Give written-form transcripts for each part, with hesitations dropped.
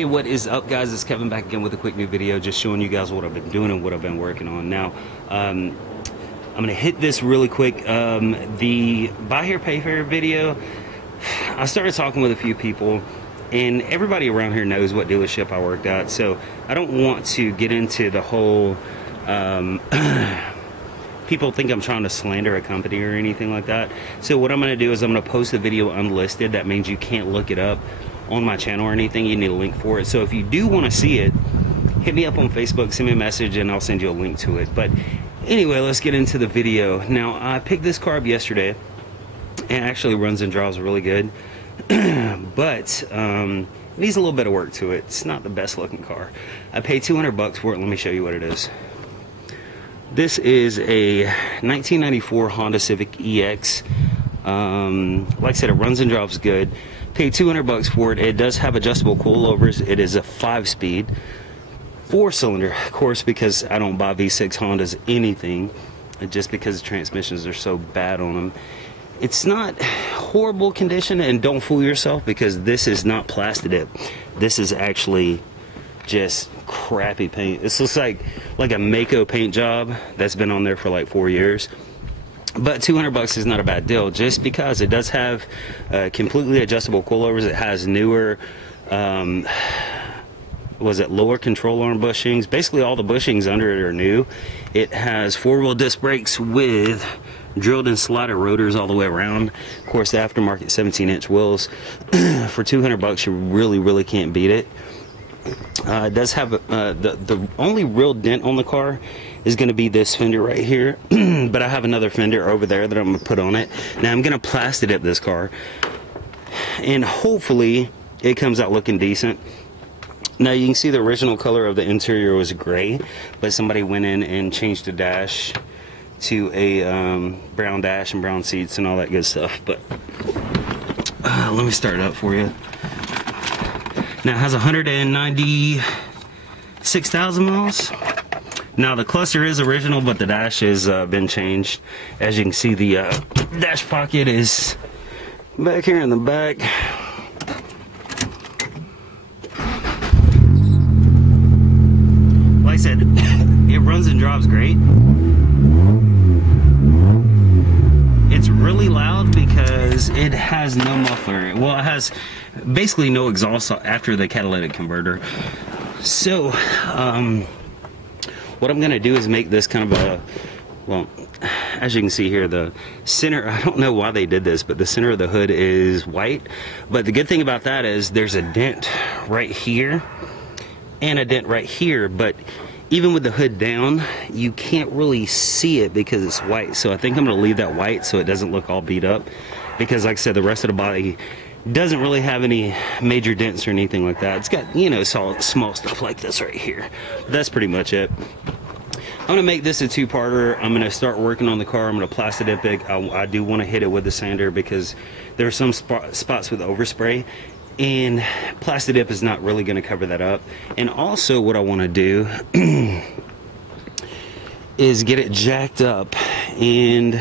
Hey, what is up, guys? It's Kevin back again with a quick new video, just showing you guys what I've been doing and what I've been working on. Now, I'm gonna hit this really quick. The buy here pay here video, I started talking with a few people, and everybody around here knows what dealership I worked at, so I don't want to get into the whole people think I'm trying to slander a company or anything like that. So what I'm gonna do is I'm gonna post the video unlisted. That means you can't look it up on my channel or anything. You need a link for it. So if you do want to see it, hit me up on Facebook, send me a message, and I'll send you a link to it. But anyway, let's get into the video. Now, I picked this car up yesterday. It actually runs and drives really good, but needs a little bit of work to it. It's not the best looking car. I paid $200 for it. Let me show you what it is. This is a 1994 Honda Civic EX. Like I said, it runs and drives good. Paid $200 for it. It does have adjustable coilovers. It is a 5-speed, 4-cylinder, of course, because I don't buy V6 Hondas anything, just because the transmissions are so bad on them. It's not horrible condition, and don't fool yourself, because this is not Plastidip. This is actually just crappy paint. This looks like a Mako paint job that's been on there for like 4 years. But $200 is not a bad deal, just because it does have completely adjustable coilovers. It has newer, lower control arm bushings. Basically all the bushings under it are new. It has 4-wheel disc brakes with drilled in slider rotors all the way around. Of course, the aftermarket 17-inch wheels. For $200, you really can't beat it. It does have the only real dent on the car is going to be this fender right here, but I have another fender over there that I'm going to put on it. Now I'm going to Plastidip this car, and hopefully it comes out looking decent. Now you can see the original color of the interior was gray, but somebody went in and changed the dash to a brown dash and brown seats and all that good stuff. But let me start it up for you. Now it has 196,000 miles. Now the cluster is original, but the dash has been changed. As you can see, the dash pocket is back here in the back. Like I said, it runs and drives great. It's really loud because it has no muffler. Well, it has basically no exhaust after the catalytic converter. So what I'm going to do is make this kind of a, well, as you can see here, the center, I don't know why they did this, but the center of the hood is white. But the good thing about that is there's a dent right here and a dent right here. But even with the hood down, you can't really see it because it's white. So I think I'm going to leave that white so it doesn't look all beat up. Because like I said, the rest of the body doesn't really have any major dents or anything like that. It's got, you know, small stuff like this right here. But that's pretty much it. I'm going to make this a two-parter. I'm going to start working on the car. I'm going to Plastidip it. I do want to hit it with the sander because there are some spots with overspray, and Plastidip is not really going to cover that up. And also what I want to do is get it jacked up, and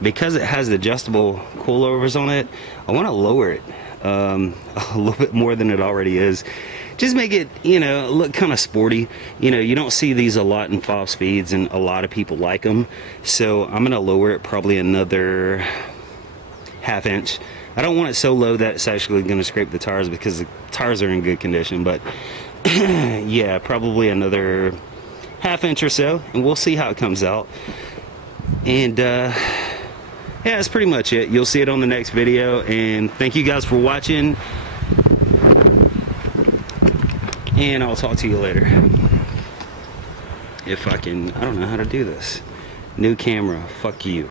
because it has the adjustable coilovers on it, I want to lower it a little bit more than it already is. Just make it, you know, look kind of sporty. You know, you don't see these a lot in 5 speeds, and a lot of people like them. So I'm going to lower it probably another ½ inch. I don't want it so low that it's actually going to scrape the tires, because the tires are in good condition. But yeah, probably another ½ inch or so, and we'll see how it comes out. And yeah, that's pretty much it. You'll see it on the next video, and thank you guys for watching, and I'll talk to you later. If I can, I don't know how to do this. New camera, fuck you.